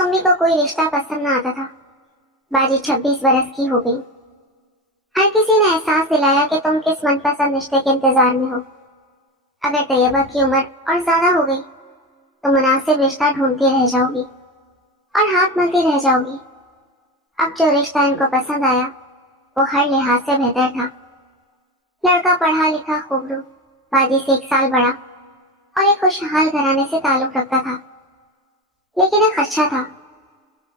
अम्मी को कोई रिश्ता पसंद ना आता था। बाजी 26 बरस की हो गई। हर किसी ने एहसास दिलाया कि तुम किस मनपसंद रिश्ते के इंतजार में हो। अगर तैयबा की उम्र और ज्यादा हो गई तो मुनासिब रिश्ता ढूंढती रह जाओगी और हाथ मलती रह जाओगी। अब जो रिश्ता इनको पसंद आया वो हर लिहाज से बेहतर था। लड़का पढ़ा लिखा खूबरू, बाजी से 1 साल बड़ा और एक खुशहाल घराने से ताल्लुक रखता था। लेकिन एक खदशा था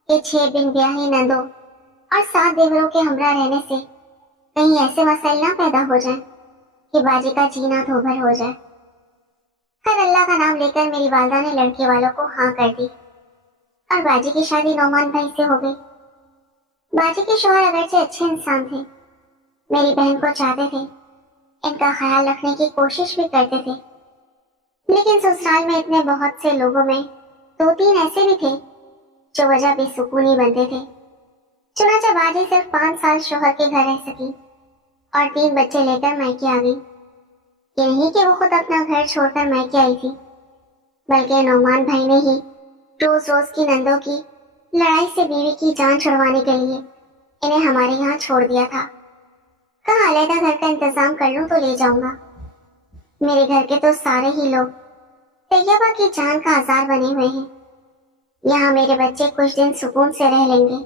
कि 6 बिन ब्याही नंदों और 7 देवरों के हमरा रहने से कहीं ऐसे मसाइल ना पैदा हो जाएं कि बाजी का जीना धोबर हो जाए। फिर अल्लाह का नाम लेकर मेरी वालदा ने लड़के वालों को हाँ कर दी और बाजी की शादी नौमान भाई से हो गई। बाजी के शौहर अगरचे अच्छे इंसान थे, मेरी बहन को चाहते थे, इनका ख्याल रखने की कोशिश भी करते थे। लेकिन ससुराल में इतने बहुत से लोगों में 2-3 ऐसे भी थे जो वजह बेसुकूनी बनते थे। चुनाचा बाजी सिर्फ 5 साल शौहर के घर रह सकी और 3 बच्चे लेकर मायके आ गई। ये नहीं कि वो खुद अपना घर छोड़कर मायके आई थी, बल्कि नौमान भाई ने ही रोज रोज की नंदों की लड़ाई से बीवी की जान छुड़वाने के लिए इन्हें हमारे यहाँ छोड़ दिया था। कहा अलहदा घर का इंतजाम कर लूं तो ले जाऊंगा। मेरे घर के तो सारे ही लोग तैयबा की जान का आजार बने हुए हैं। यहाँ मेरे बच्चे कुछ दिन सुकून से रह लेंगे।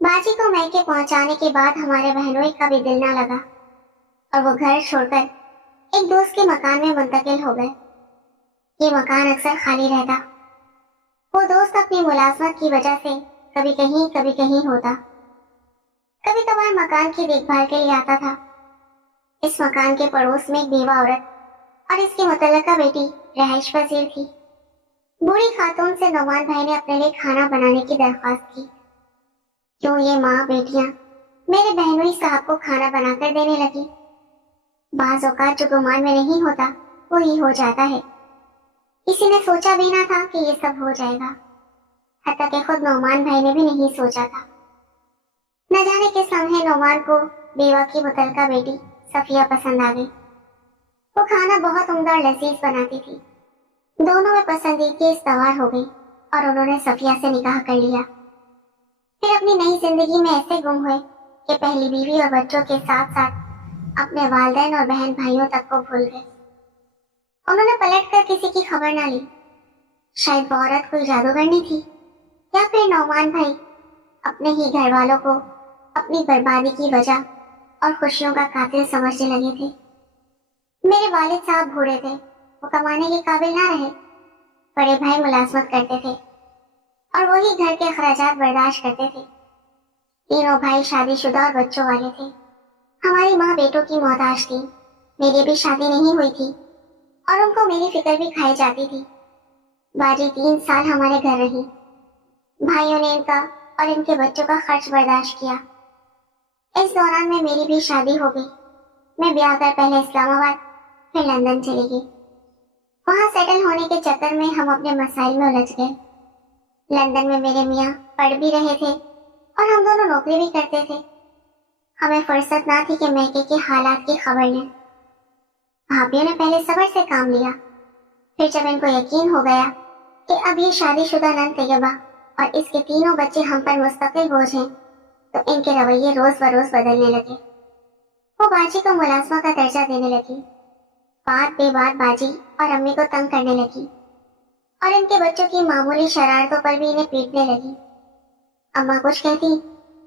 बाजी को मायके पहुंचाने के बाद हमारे बहनों का भी दिल ना लगा और वो घर छोड़कर एक दोस्त के मकान में मुंतकिल हो गए। ये मकान अक्सर खाली रहता। वो दोस्त अपनी मुलाजमत की वजह से कभी कहीं होता। कभी कभार मकान की देखभाल के लिए आता था। इस मकान के पड़ोस में एक बेवा औरत और इसकी मुतल्लका बेटी रहाइश पजीर थी। बूढ़ी खातून से नौमान भाई ने अपने लिए खाना बनाने की दरख्वास्त की। क्यों ये माँ बेटियां मेरे बहनोई साहब को खाना बनाकर देने लगी। बाज़ औक़ात जो गुमान में नहीं होता वो ही हो जाता है। किसी ने सोचा भी ना था कि ये सब हो जाएगा, हत्ता कि खुद नौमान भाई ने भी नहीं सोचा था। न जाने किस लम्हे नौमान को बेवा की मुतल्लका बेटी सफिया पसंद आ गई। वो खाना बहुत उम्दा और लजीज बनाती थी। दोनों में पसंदीदगी इस्तवार हो गई और उन्होंने सफिया से निकाह कर लिया। फिर अपनी नई जिंदगी में ऐसे गुम हुए कि पहली बीवी और बच्चों के साथ साथ अपने वालिदैन और बहन भाइयों तक को भूल गए। उन्होंने पलट कर किसी की खबर ना ली। शायद वो औरत कोई जादूगरनी थी या फिर नौमान भाई अपने ही घर वालों को अपनी बर्बादी की वजह और खुशियों का कातिल समझने लगे थे। मेरे वालिद साहब बूढ़े थे, वो कमाने के काबिल ना रहे। बड़े भाई मुलाजमत करते थे और वही घर के खर्चात बर्दाश्त करते थे। तीनों भाई शादीशुदा और बच्चों वाले थे। हमारी माँ बेटों की मोहताज थी। मेरी भी शादी नहीं हुई थी और उनको मेरी फिक्र भी खाई जाती थी। बाजी 3 साल हमारे घर रही। भाइयों ने इनका और इनके बच्चों का खर्च बर्दाश्त किया। इस दौरान में मेरी भी शादी हो गई। मैं ब्याह कर पहले इस्लामाबाद फिर लंदन चली गई। वहां सेटल होने के चक्कर में हम अपने मसाइल में उलझ गए। लंदन में मेरे मियाँ पढ़ भी रहे थे और हम दोनों नौकरी भी करते थे। हमें फुर्सत ना थी कि मैके के हालात की खबर लें। भाभियों ने पहले सब्र से काम लिया। फिर जब इनको यकीन हो गया कि अब ये शादीशुदा नंद तैयबा और इसके तीनों बच्चे हम पर मुस्तकिल बोझ हैं, तो इनके रवैये रोज बरोज बदलने लगे। वो बाजी को मुलाजमा का दर्जा देने लगी। बात बेबात बाजी और अम्मी को तंग करने लगी और इनके बच्चों की मामूली शरारतों पर भी इन्हें पीटने लगी। अम्मा कुछ कहती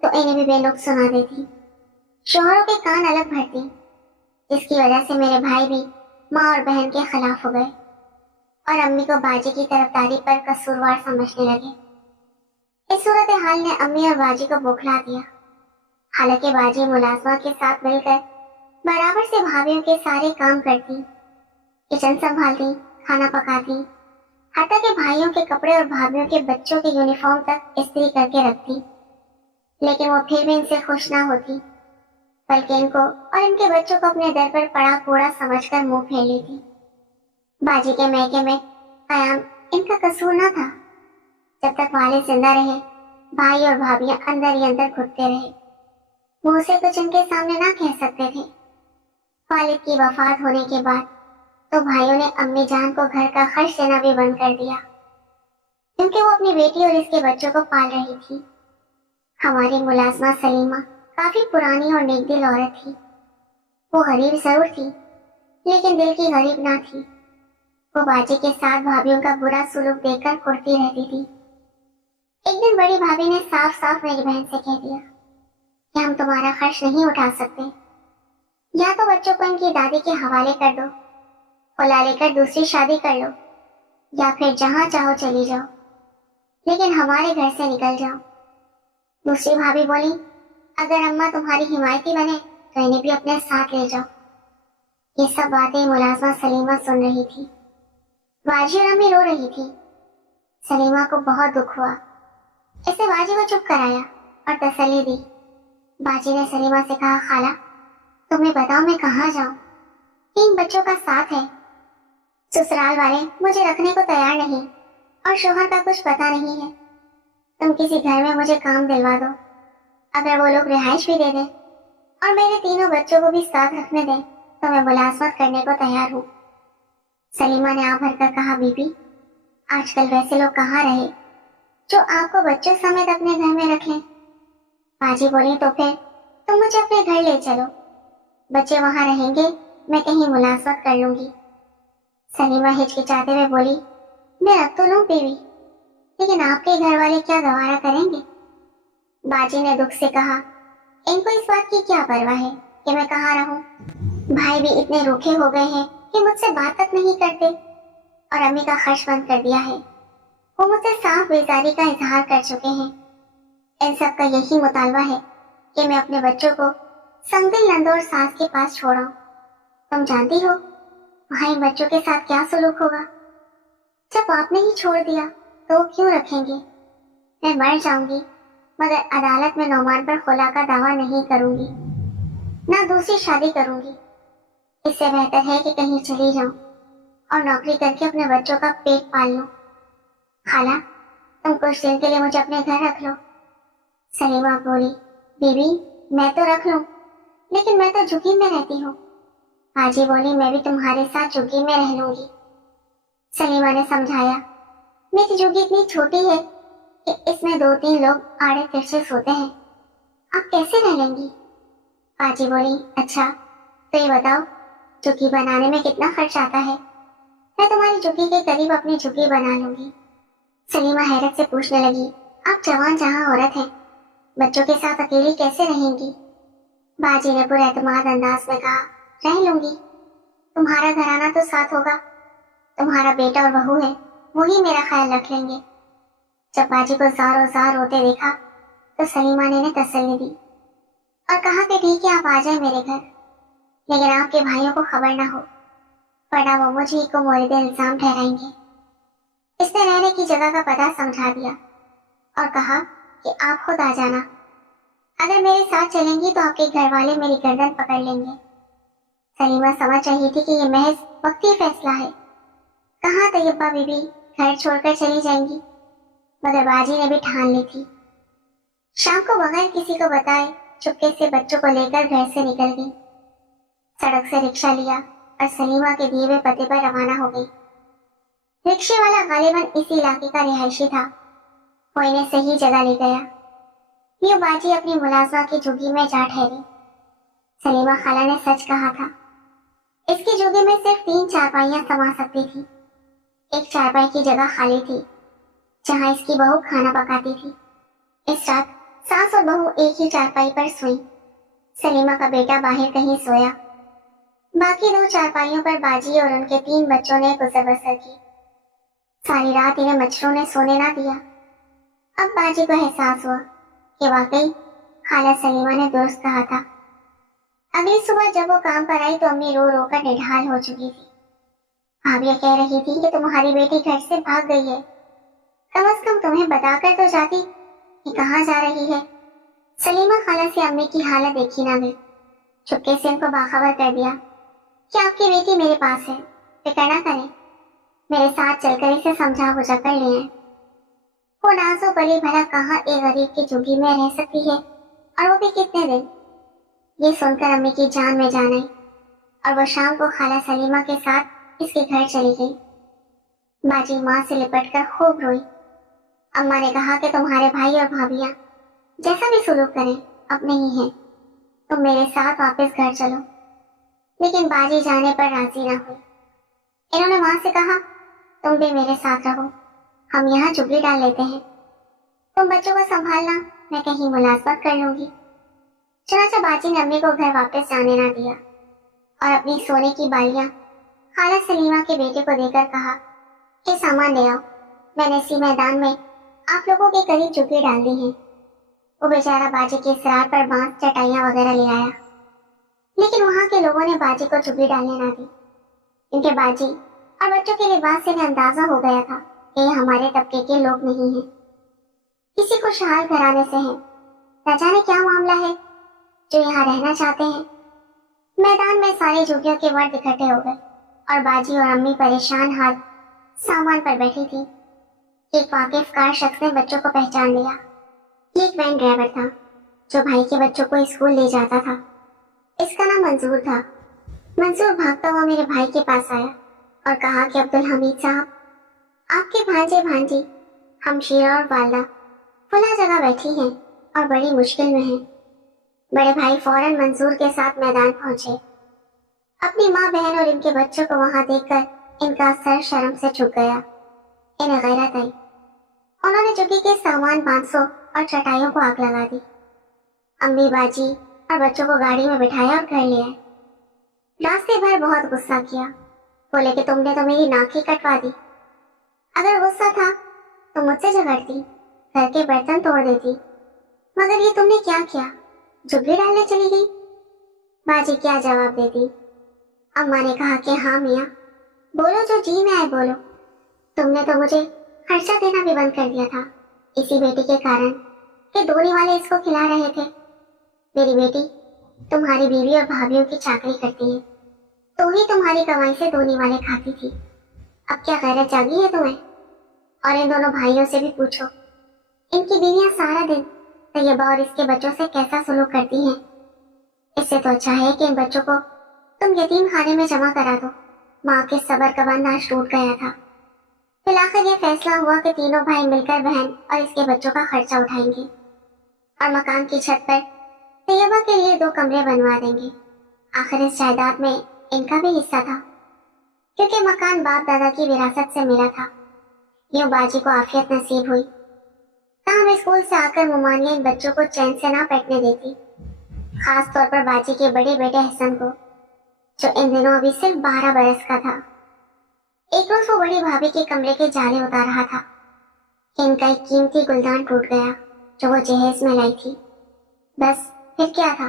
तो इन्हें भी बेनुक्स सुना देती। शौहरों के कान अलग भरती, जिसकी वजह से मेरे भाई भी माँ और बहन के खिलाफ हो गए और अम्मी को बाजी की तरफदारी पर कसूरवार समझने लगे। इस सूरत हाल ने अम्मी और बाजी को बौखला दिया। हालांकि बाजी मुलाजमा के साथ मिलकर बराबर से भाभियों के सारे काम करती, किचन संभालती, खाना पकाती, हत्ता के भाइयों के कपड़े और भाभियों के बच्चों के यूनिफॉर्म तक इस्त्री करके रखती। लेकिन वो फिर भी इनसे खुश ना होती, बल्कि इनको और इनके बच्चों को अपने दर पर पड़ा कूड़ा समझकर मुंह फेर लेती। बाजी के मैके में कयाम इनका कसूर न था। जब तक वाले जिंदा रहे, भाई और भाभियां अंदर ही अंदर घुटते रहे। मुंह से कुछ इनके सामने ना कह सकते थे। वालिद की वफात होने के बाद तो भाइयों ने अम्मी जान को घर का खर्च देना भी बंद कर दिया। क्योंकि वो अपनी बेटी और इसके बच्चों को पाल रही थी। हमारी मुलाजमा सलीमा काफी पुरानी और नेकदिल औरत थी। वो गरीब जरूर थी, लेकिन दिल की गरीब ना थी। वो बाजी के साथ भाभीियों का बुरा सुलूक देखकर कुड़ती रहती थी। एक दिन बड़ी भाभी ने साफ साफ मेरी बहन से कह दिया कि हम तुम्हारा खर्च नहीं उठा सकते, या तो बच्चों को इनकी दादी के हवाले कर दो, औला लेकर दूसरी शादी कर लो, या फिर जहां चाहो चली जाओ, लेकिन हमारे घर से निकल जाओ। दूसरी भाभी बोली, अगर अम्मा तुम्हारी हिमायती बने तो इन्हें भी अपने साथ ले जाओ। ये सब बातें मुलाजमा सलीमा सुन रही थी। बाजी और अम्मी रो रही थी। सलीमा को बहुत दुख हुआ। इसने बाजी को चुप कराया और तसल्ली दी। बाजी ने सलीमा से कहा, खाला तुम्हें बताओ मैं कहाँ जाऊं? 3 बच्चों का साथ है। ससुराल वाले मुझे रखने को तैयार नहीं और शोहर का कुछ पता नहीं है। तुम किसी घर में मुझे काम दिलवा दो। अगर वो लोग रिहाइश भी दे दें और मेरे 3 बच्चों को भी साथ रखने दें तो मैं मुलाजमत करने को तैयार हूँ। सलीमा ने आँख भरकर कहा, बीबी आजकल वैसे लोग कहाँ रहे जो आपको बच्चों समेत अपने घर में रख लें। बाजी बोली, तो फिर तुम मुझे अपने घर ले चलो, बच्चे वहां रहेंगे, मैं कहीं मुलाजमत कर लूंगी। सलीमा हिचकिचाते हुए बोली, मैं रख तो लूं बीवी, लेकिन आपके घर वाले क्या गवारा करेंगे? बाजी ने दुख से कहा, इनको इस बात की क्या परवाह है कि मैं कहाँ रहूं? भाई भी इतने रूखे हो गए हैं कि मुझसे बात तक नहीं करते, और अम्मी का खर्च बंद कर दिया है। वो मुझसे साफ बेजारी का इजहार कर चुके हैं। इन सब का यही मुतालबा है कि मैं अपने बच्चों को संगदिल नंदो और सास के पास छोड़ाऊं। तुम जानती हो वहां इन बच्चों के साथ क्या सुलूक होगा। जब आपने ही छोड़ दिया तो क्यों रखेंगे? मैं मर जाऊंगी, मगर अदालत में नौमान पर खुला का दावा नहीं करूंगी, ना दूसरी शादी करूंगी। इससे बेहतर है कि कहीं चली जाऊं और नौकरी करके अपने बच्चों का पेट पाल लूं। खाला तुम कुछ दिन के लिए मुझे अपने घर रख लो। सलीमा बोली, बीबी मैं तो रख लूं, लेकिन मैं तो झुग्गी में रहती हूँ। हाजी बोली, मैं भी तुम्हारे साथ झुग्गी में रह लूंगी। सलीमा ने समझाया, मेरी झुग्गी इतनी छोटी है कि इसमें 2-3 लोग आड़े तिरछे सोते हैं, आप कैसे रह लेंगी? हाजी बोली, अच्छा तो ये बताओ झुग्गी बनाने में कितना खर्च आता है? मैं तुम्हारी झुग्गी के करीब अपनी झुग्गी बना लूंगी। सलीमा हैरत से पूछने लगी, आप जवान जहां औरत हैं, बच्चों के साथ अकेली कैसे रहेंगी? बाजी ने पुरएतमाद अंदाज में कहा, रह लूंगी, तुम्हारा घराना तो साथ होगा, तुम्हारा बेटा और बहू है, वही मेरा ख्याल रख लेंगे। जब बाजी को ज़ारो ज़ार रोते देखा तो सलीमा ने तसल्ली दी और कहा कि ठीक है, आप आ जाए मेरे घर, लेकिन आपके भाइयों को खबर ना हो, वरना वो मुझे को मोरिद इल्जाम ठहराएंगे। इसने रहने की जगह का पता समझा दिया और कहा कि आप खुद आ जाना, अगर मेरे साथ चलेंगी तो आपके घर वाले मेरी गर्दन पकड़ लेंगे। सलीमा समझ रही थी कि ये महज वक्ती फैसला है, कहाँ तैयबा बीबी घर छोड़कर चली जाएंगी, मगर बाजी ने भी ठान ली थी। शाम को बगैर किसी को बताए चुपके से बच्चों को लेकर घर से निकल गई। सड़क से रिक्शा लिया और सलीमा के दिए हुए पते पर रवाना हो गई। रिक्शे वाला गालिबन इसी इलाके का रिहायशी था, वो इन्हें सही जगह ले गया। यूं बाजी अपनी मुलाजमा की झुग्गी में जा ठहरी। सलीमा खाला ने सच कहा था, इसकी झुग्गी में सिर्फ 3 चारपाइयां समा सकती थी। एक चारपाई की जगह खाली थी जहां इसकी बहू खाना पकाती थी। इस रात सास और बहू एक ही चारपाई पर सोई। सलीमा का बेटा बाहर कहीं सोया। बाकी 2 चारपाइयों पर बाजी और उनके 3 बच्चों ने गुजर बसर की। सारी रात इन्हें मच्छरों ने सोने ना दिया। अब बाजी को एहसास हुआ कि वाकई खाला सलीमा ने दुरुस्त कहा था। अगली सुबह जब वो काम पर आई तो अम्मी रो रो कर निढाल हो चुकी थी। भाभी कह रही थी कि तुम्हारी बेटी घर से भाग गई है, कम से कम तुम्हें बताकर तो जाती कि कहाँ जा रही है। सलीमा खाला से अम्मी की हालत देखी ना गई। चुपके से उनको बाखबर कर दिया कि आपकी बेटी मेरे पास है, फिक्र ना करें, मेरे साथ चलकर इसे समझा बुझा कर ले आए। वो नाजो बली भला कहाँ एक गरीब की झुग्गी में रह सकती है, और वो भी कितने दिन। ये सुनकर अम्मी की जान में जान आई और वो शाम को खाला सलीमा के साथ इसके घर चली गई। बाजी माँ से लिपट कर खूब रोई अम्मा ने कहा कि तुम्हारे भाई और भाभियां जैसा भी सुलूक करें अपने ही हैं, तुम मेरे साथ वापस घर चलो। लेकिन बाजी जाने पर राजी ना हुई। इन्होंने माँ से कहा, तुम भी मेरे साथ रहो, हम यहाँ चुगली डाल लेते हैं, तुम बच्चों को संभालना, मैं कहीं मुलाजमत कर लूंगी। चनाचा बाजी ने अम्मी को घर वापस जाने ना दिया और अपनी सोने की बालियां खाला सलीमा के बेटे को देकर कहा कि सामान ले आओ, मैंने इसी मैदान में आप लोगों के करीब चुगली डाल दी है। वो बेचारा बाजी के इसरार पर बांस चटाइयां वगैरह ले आया, लेकिन वहां के लोगों ने बाजी को चुगली डालने ना दी, क्योंकि बाजी और बच्चों के लिबास से अंदाजा हो गया था कि ये हमारे तबके के लोग नहीं हैं, किसी खुशहाल घराने से हैं। न जाने क्या मामला है जो यहाँ रहना चाहते हैं। मैदान में सारे जोगियों के मर्द इकट्ठे हो गए और बाजी और अम्मी परेशान हाल सामान पर बैठी थी। एक वाकिफकार शख्स ने बच्चों को पहचान लिया। ये एक वैन ड्राइवर था जो भाई के बच्चों को स्कूल ले जाता था। इसका नाम मंजूर था। मंजूर भागता हुआ मेरे भाई के पास आया और कहा कि अब्दुल हमीद साहब, आपके भांजे भांजी हमशीरा और वालदा फला जगह बैठी हैं और बड़ी मुश्किल में हैं। बड़े भाई फौरन मंजूर के साथ मैदान पहुंचे। अपनी माँ बहन और इनके बच्चों को वहां देखकर इनका सर शर्म से झुक गया। इन्हें गैरत आई। उन्होंने चुकी के सामान 500 और चटाइयों को आग लगा दी। अम्मी बाजी और बच्चों को गाड़ी में बिठाया और घर ले आए। रास्ते भर बहुत गुस्सा किया। बोले कि तुमने तो मेरी नाक ही कटवा दी। अगर गुस्सा था तो मुझसे झगड़ती, घर के बर्तन तोड़ देती, मगर ये तुमने क्या किया, जुगली डालने चली गई। बाजी क्या जवाब देती। अम्मा ने कहा कि हाँ मियाँ, बोलो जो जी में आए बोलो। तुमने तो मुझे खर्चा देना भी बंद कर दिया था इसी बेटी के कारण कि दोनी वाले इसको खिला रहे थे। मेरी बेटी तुम्हारी बीवी और भाभीयों की चाकरी करती है, तो ही तुम्हारी कमाई से दोनी वाले खाती थी। अब क्या गैरत जागी है तुम्हें? और इन दोनों भाइयों से भी पूछो, इनकी बीवियां सारा दिन तैयबा और इसके बच्चों से कैसा सलूक करती हैं। इससे तो अच्छा है कि इन बच्चों को तुम यतीम खाने में जमा करा दो। माँ के सबर का बंध आज टूट गया था। फिर आखिर ये फैसला हुआ कि तीनों भाई मिलकर बहन और इसके बच्चों का खर्चा उठाएंगे और मकान की छत पर तैयबा के लिए 2 कमरे बनवा देंगे। आखिर इस जायदाद में इनका भी हिस्सा था, क्योंकि मकान बाप दादा की विरासत से मिला था। यूं बाजी को आफियत नसीब हुई। ताहम स्कूल से आकर मुमानिया इन बच्चों को चैन से ना बैठने देती, खास तौर पर बाजी के बड़े बेटे हसन को, जो इन दिनों अभी सिर्फ 12 बरस का था। एक रोज वो बड़ी भाभी के कमरे के जाले उतार रहा था कि इनका एक कीमती गुलदान टूट गया जो वो जहेज में लाई थी। बस फिर क्या था,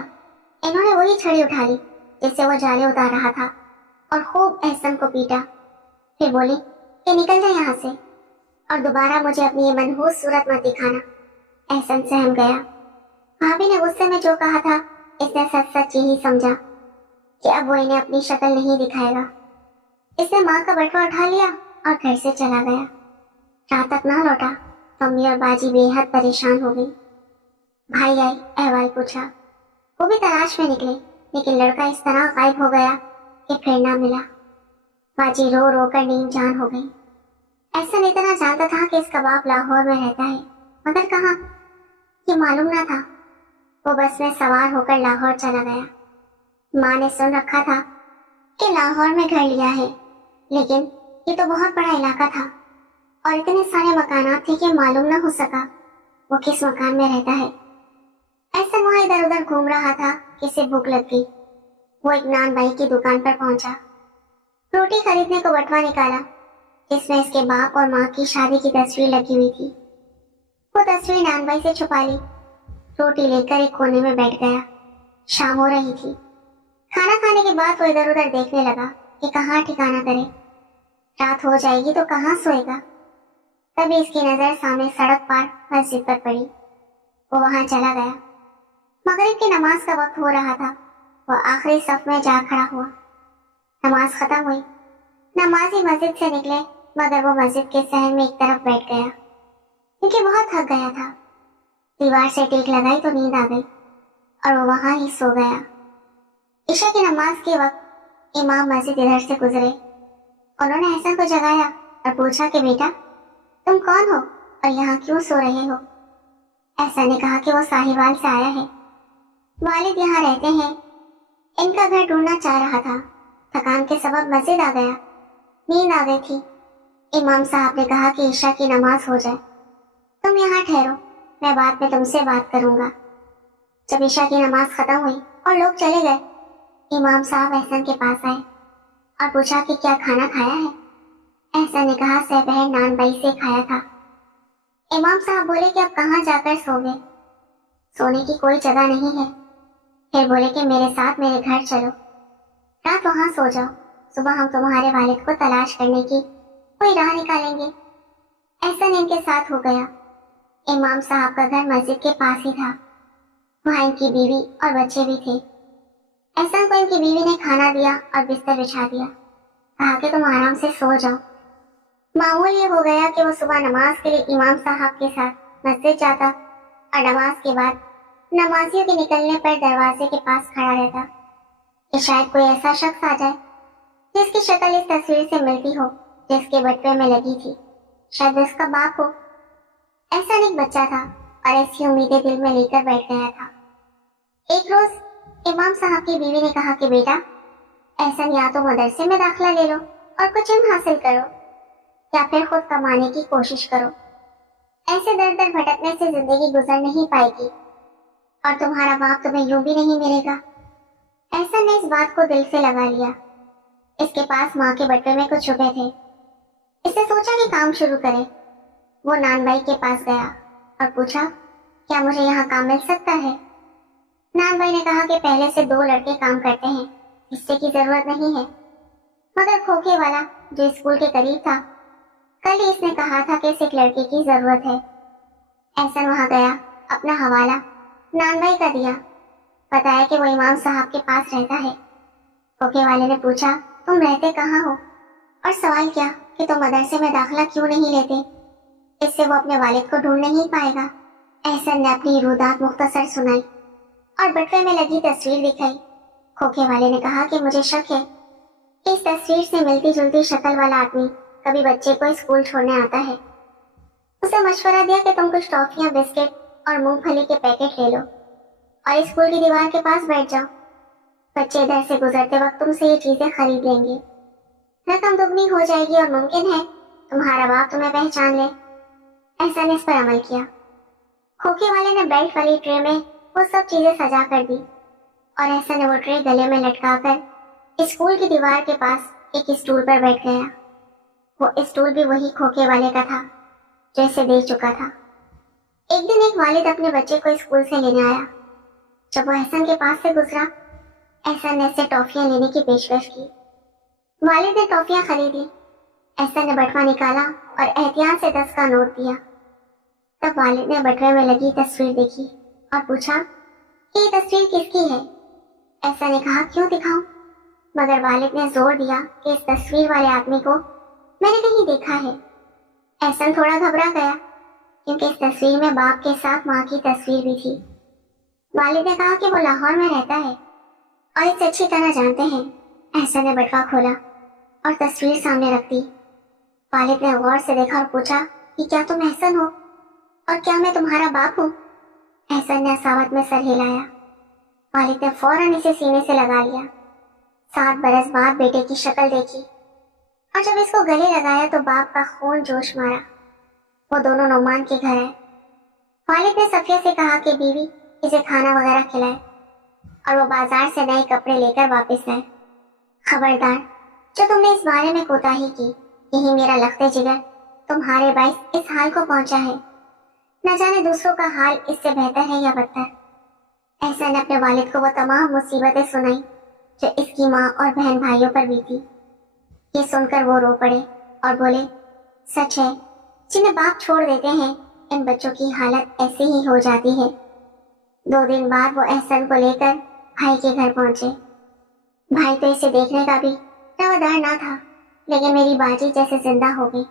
इन्होंने वही छड़ी उठा ली जिससे वो जाले उतार रहा था और खूब एहसन को पीटा। फिर बोली कि निकल जाए यहाँ से और दोबारा मुझे अपनी ये मनहूस सूरत मत दिखाना। एहसन सहम गया। भाभी ने गुस्से में जो कहा था इसने सच सच यही समझा कि अब वो इन्हें अपनी शक्ल नहीं दिखाएगा। इसने माँ का बटुआ उठा लिया और घर से चला गया। रात तक ना लौटा। अम्मी और बाजी बेहद परेशान हो गई। भाई आए, अहवाल पूछा। वो भी तलाश में निकले, लेकिन लड़का इस तरह गायब हो गया कि फिर ना मिला। बाजी रो रो कर नींद जान हो गई। ऐसा इतना जानता था कि इसका बाप लाहौर में रहता है, मगर कहाँ ये मालूम ना था। वो बस में सवार होकर लाहौर चला गया। माँ ने सुन रखा था कि लाहौर में घर लिया है, लेकिन ये तो बहुत बड़ा इलाका था और इतने सारे मकानात थे कि मालूम न हो सका वो किस मकान में रहता है। ऐसे वहाँ इधर उधर घूम रहा था कि इसे भूख लग गई। वो एक नान भाई की दुकान पर पहुंचा। रोटी खरीदने को बटुआ निकाला जिसमें इसके बाप और माँ की शादी की तस्वीर लगी हुई थी। वो तस्वीर नान भाई से छुपा ली। रोटी लेकर एक कोने में बैठ गया। शाम हो रही थी। खाना खाने के बाद वो इधर उधर देखने लगा कि कहाँ ठिकाना करे। रात हो जाएगी तो कहाँ सोएगा। तभी इसकी नजर सामने सड़क पार मस्जिद पर पड़ी। वो वहां चला गया। मगरिब की नमाज का वक्त हो रहा था। वो आखिरी सफ में जा खड़ा हुआ। नमाज खत्म हुई। नमाजी मस्जिद से निकले, मगर वो मस्जिद के सहन में एक तरफ बैठ गया क्योंकि बहुत थक गया था। दीवार से टेक लगाई तो नींद आ गई और वो वहां ही सो गया। इशा की नमाज के वक्त इमाम मस्जिद इधर से गुजरे। उन्होंने हसन को जगाया और पूछा कि बेटा तुम कौन हो और यहाँ क्यों सो रहे हो? एहसन ने कहा कि वो साहिवाल से आया है, वालिद यहाँ रहते हैं। इनका घर ढूंढना चाह रहा था। थकान के सबब मस्जिद आ गया, नींद आ गई थी। इमाम साहब ने कहा कि ईशा की नमाज हो जाए, तुम यहाँ ठहरो, मैं बाद में तुमसे बात करूंगा। जब ईशा की नमाज खत्म हुई और लोग चले गए, इमाम साहब एहसन के पास आए और पूछा कि क्या खाना खाया है? एहसन ने कहा सहपहर नान बाई से खाया था। इमाम साहब बोले कि अब कहाँ जाकर सोगे? सोने की कोई जगह नहीं है। फिर बोले कि मेरे साथ मेरे घर चलो, रात वहां सो जाओ, सुबह हम तुम्हारे वालिद को तलाश करने की कोई राह निकालेंगे। एहसन इनके साथ हो गया। इमाम साहब का घर मस्जिद के पास ही था। वहाँ इनकी बीवी और बच्चे भी थे। एहसन को इनकी बीवी ने खाना दिया और बिस्तर बिछा दिया, कहा कि तुम आराम से सो जाओ। मामूल ये हो गया कि वो सुबह नमाज के लिए इमाम साहब के साथ मस्जिद जाता और नमाज के बाद नमाजियों के निकलने पर दरवाजे के पास खड़ा रहता कि शायद कोई ऐसा शख्स आ जाए जिसकी शक्ल इस तस्वीर से मिलती हो जिसके बटुए में लगी थी, शायद उसका बाप हो। एहसन एक बच्चा था और ऐसी उम्मीदें दिल में लेकर बैठ गया था। एक रोज इमाम साहब की बीवी ने कहा कि बेटा, एहसन या तो मदरसे में दाखिला ले लो और कुछ इल्म हासिल करो, या फिर खुद कमाने की कोशिश करो। ऐसे दर दर भटकने से जिंदगी गुजर नहीं पाएगी और तुम्हारा बाप तुम्हें यूं भी नहीं मिलेगा। एहसन ने इस बात को दिल से लगा लिया। इसके पास माँ के बटुए में कुछ रुपए थे। इसने सोचा कि काम शुरू करे। वो नान भाई के पास गया और पूछा, क्या मुझे यहाँ काम मिल सकता है? नान भाई ने कहा कि पहले से 2 लड़के काम करते हैं, हिस्से की जरूरत नहीं है। मगर खोखे वाला जो स्कूल के करीब था, कल ही इसने कहा था कि इसे एक लड़के की जरूरत है। एहसन वहां गया, अपना हवाला नान भाई का दिया, बताया कि वो इमाम साहब के पास रहता है। खोखे वाले ने पूछा, तुम रहते कहाँ हो? और सवाल किया कि तुम मदरसे में दाखिला क्यों नहीं लेते, इससे वो अपने वालिद को ढूंढ नहीं पाएगा। एहसन ने अपनी रुदात मुख्तसर सुनाई और बटुए में लगी तस्वीर दिखाई। खोखे वाले ने कहा कि मुझे शक है इस तस्वीर से मिलती जुलती शक्ल वाला आदमी कभी बच्चे को स्कूल छोड़ने आता है। उसे मशवरा दिया कि तुम कुछ टॉफियां, बिस्किट और मूंगफली के पैकेट ले लो और स्कूल की दीवार के पास बैठ जाओ। बच्चे इधर से गुजरते वक्त तुमसे ये चीजें खरीद लेंगे। रकम दुगनी हो जाएगी और मुमकिन है तुम्हारा बाप तुम्हें पहचान ले। ऐसा ने इस पर अमल किया। खोखे वाले ने बेल्ट वाली ट्रे में वो सब चीजें सजा कर दी और ऐसा ने वो ट्रे गले में लटकाकर स्कूल की दीवार के पास एक स्टूल पर बैठ गया। वो स्टूल भी वही खोखे वाले का था जो इसे दे चुका था। एक दिन एक वालिद अपने बच्चे को स्कूल से लेने आया। जब वो एहसन के पास से गुजरा, एहसन ने इससे टॉफियां लेने की पेशकश की। वालिद ने टॉफियां खरीदी। एहसन ने बटुआ निकाला और एहतियात से 10 का नोट दिया। तब वालिद ने बटुए में लगी तस्वीर देखी और पूछा कि ये तस्वीर किसकी है? एहसन ने कहा, क्यों दिखाऊं? मगर वालिद ने जोर दिया कि इस तस्वीर वाले आदमी को मैंने कहीं देखा है। एहसन थोड़ा घबरा गया क्योंकि इस तस्वीर में बाप के साथ माँ की तस्वीर भी थी। वालिद ने कहा कि वो लाहौर में रहता है और इसे अच्छी तरह जानते हैं। एहसन ने बटुआ खोला और तस्वीर सामने रख दी। वालिद ने गौर से देखा और पूछा कि क्या तुम एहसन हो और क्या मैं तुम्हारा बाप हूँ? एहसन ने असावत में सर हिलाया। वालिद ने फौरन इसे सीने से लगा लिया। 7 बरस बाद बेटे की शक्ल देखी और जब इसको गले लगाया तो बाप का खून जोश मारा। वो दोनों नोमान के घर आए। वालिद ने सफिया से कहा कि बीवी इसे खाना वगैरह खिलाए और वो बाजार से नए कपड़े लेकर वापस आए। खबरदार, जो तुमने इस बारे में कोताही की, यही मेरा लख्ते जिगर तुम्हारे बाइस इस हाल को पहुंचा है। न जाने दूसरों का हाल इससे बेहतर है या बदतर। एहसन ने अपने वालिद को वो तमाम मुसीबतें सुनाई जो इसकी माँ और बहन भाइयों पर बीती। ये सुनकर वो रो पड़े और बोले, सच है, जिन्हें बाप छोड़ देते हैं इन बच्चों की हालत ऐसी ही हो जाती है। 2 दिन बाद वो एहसन को लेकर भाई के घर पहुंचे। भाई तो इसे देखने का भी रवादार ना था, लेकिन मेरी बाजी जैसे जिंदा हो गई,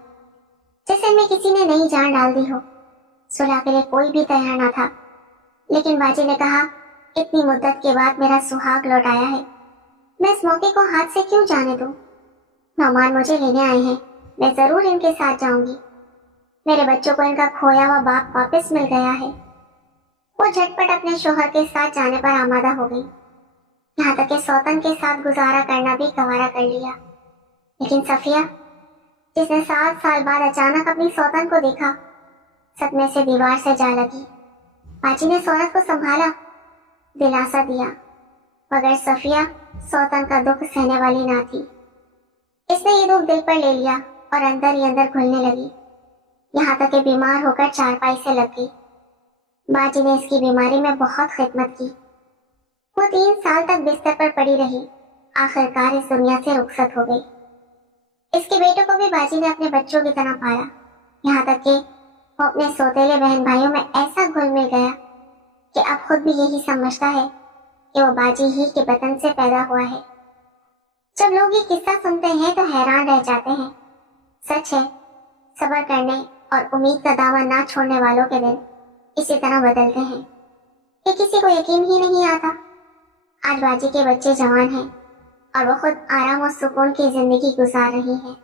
जैसे इनमें किसी ने नई जान डाल दी हो। सुलह के लिए कोई भी तैयार ना था, लेकिन बाजी ने कहा, इतनी मुद्दत के बाद मेरा सुहाग लौट आया है, मैं इस मौके को हाथ से क्यों जाने दूं? नौमान मुझे लेने आए हैं, मैं जरूर इनके साथ जाऊंगी। मेरे बच्चों को इनका खोया हुआ बाप वापस मिल गया है। वो झटपट अपने शोहर के साथ जाने पर आमादा हो गई, यहाँ तक कि सौतन के साथ गुजारा करना भी गवारा कर लिया। लेकिन सफिया, जिसने 7 साल बाद अचानक अपनी सौतन को देखा, सदमे से दीवार से जा लगी। बाजी ने सौरत को संभाला, दिलासा दिया, मगर सफिया सौतन का दुख सहने वाली ना थी। इसने ये दुख दिल पर ले लिया और अंदर ही अंदर घुलने लगी, यहाँ तक कि बीमार होकर चारपाई से लग गई। बाजी ने इसकी बीमारी में बहुत खिदमत की। वो 3 साल तक बिस्तर पर पड़ी रही, आखिरकार इस दुनिया से रुखसत हो गई। इसके बेटों को भी बाजी ने अपने बच्चों की तरह पाला, यहाँ तक कि वो अपने सौतेले बहन भाइयों में ऐसा घुल मिल गया कि अब खुद भी यही समझता है कि वो बाजी ही के बतन से पैदा हुआ है। जब लोग ये किस्सा सुनते हैं तो हैरान रह जाते हैं। सच है, सब्र करने और उम्मीद का दामन ना छोड़ने वालों के दिन इसी तरह बदलते हैं कि किसी को यकीन ही नहीं आता। आज बाजी के बच्चे जवान हैं और वो खुद आराम और सुकून की जिंदगी गुजार रही है।